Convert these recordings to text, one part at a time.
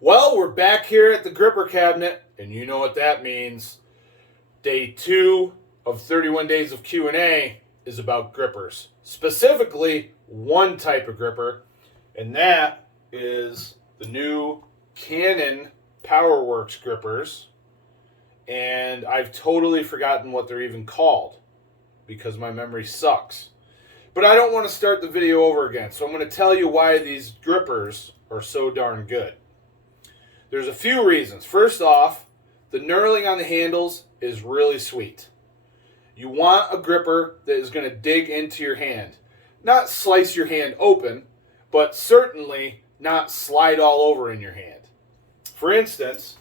Well, we're back here at the gripper cabinet, and you know what that means. Day 2 of 31 days of Q&A is about grippers. Specifically, one type of gripper, and that is the new Canon PowerWorks grippers. And I've totally forgotten what they're even called because my memory sucks. But I don't want to start the video over again, so I'm going to tell you why these grippers are so darn good. There's a few reasons. First off, the knurling on the handles is really sweet. You want a gripper that is going to dig into your hand. Not slice your hand open, but certainly not slide all over in your hand. For instance,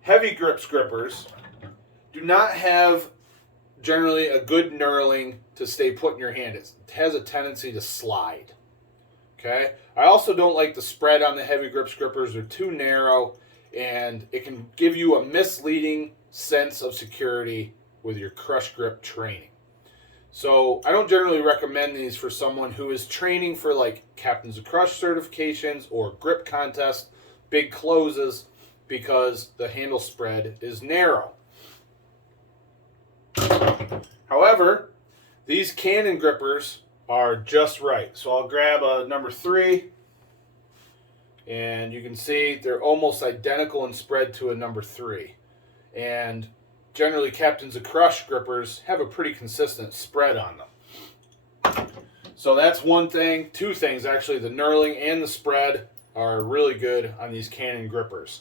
heavy grips grippers do not have generally a good knurling to stay put in your hand. It has a tendency to slide. Okay. I also don't like the spread on the heavy grips grippers. They're too narrow, and it can give you a misleading sense of security with your crush grip training. So I don't generally recommend these for someone who is training for like Captains of Crush certifications or grip contests, big closes, because the handle spread is narrow. However, these Canon grippers are just right. So I'll grab a number 3, and you can see they're almost identical in spread to a number 3. And generally Captains of Crush grippers have a pretty consistent spread on them. So that's one thing. Two things actually, the knurling and the spread are really good on these Canon grippers.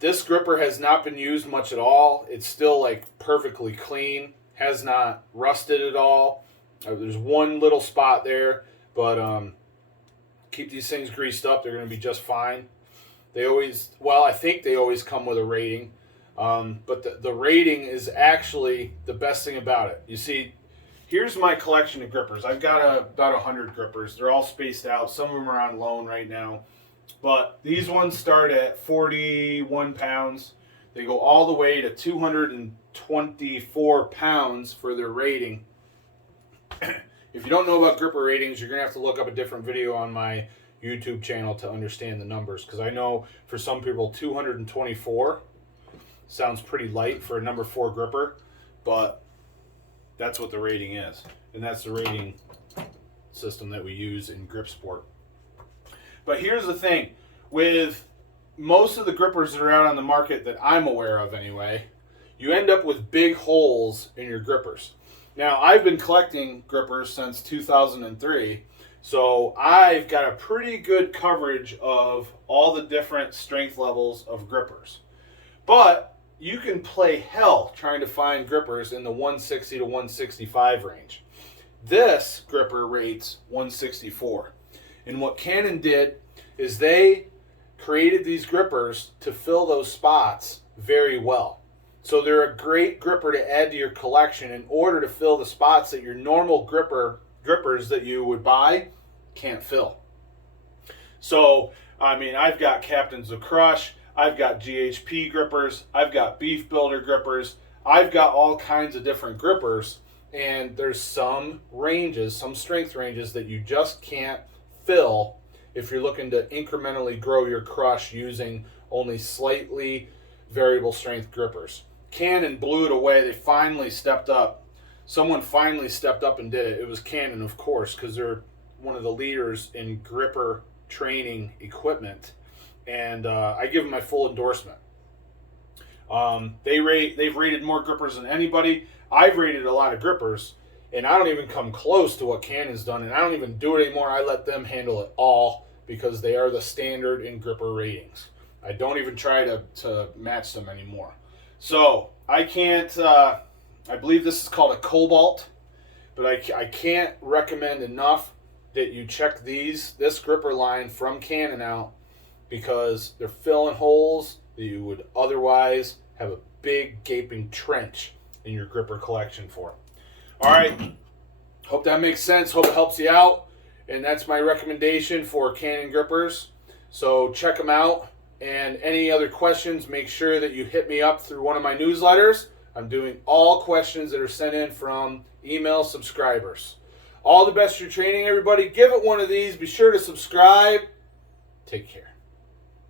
This gripper has not been used much at all. It's still like perfectly clean, has not rusted at all. There's one little spot there, but keep these things greased up. They're going to be just fine. I think they always come with a rating. But the rating is actually the best thing about it. You see, here's my collection of grippers. I've got about 100 grippers. They're all spaced out. Some of them are on loan right now. But these ones start at 41 pounds. They go all the way to 224 pounds for their rating. If you don't know about gripper ratings, you're going to have to look up a different video on my YouTube channel to understand the numbers. Because I know for some people 224 sounds pretty light for a number 4 gripper. But that's what the rating is. And that's the rating system that we use in grip sport. But here's the thing. With most of the grippers that are out on the market that I'm aware of anyway, you end up with big holes in your grippers. Now, I've been collecting grippers since 2003, so I've got a pretty good coverage of all the different strength levels of grippers. But you can play hell trying to find grippers in the 160 to 165 range. This gripper rates 164. And what Canon did is they created these grippers to fill those spots very well. So they're a great gripper to add to your collection in order to fill the spots that your normal grippers that you would buy can't fill. So, I mean, I've got Captains of Crush, I've got GHP grippers, I've got Beef Builder grippers, I've got all kinds of different grippers, and there's some ranges, some strength ranges that you just can't fill if you're looking to incrementally grow your crush using only slightly variable strength grippers. Canon blew it away. They finally stepped up. Someone finally stepped up and did it. It was Canon, of course, because they're one of the leaders in gripper training equipment, and I give them my full endorsement. They've rated more grippers than anybody. I've rated a lot of grippers, and I don't even come close to what Canon's done, and I don't even do it anymore. I let them handle it all because they are the standard in gripper ratings. I don't even try to match them anymore. So I can't, I believe this is called a Cobalt, but I can't recommend enough that you check this gripper line from Canon out, because they're filling holes that you would otherwise have a big gaping trench in your gripper collection for. All right, hope that makes sense. Hope it helps you out. And that's my recommendation for Canon grippers. So check them out. And any other questions, make sure that you hit me up through one of my newsletters. I'm doing all questions that are sent in from email subscribers. All the best for your training, everybody. Give it one of these. Be sure to subscribe. Take care.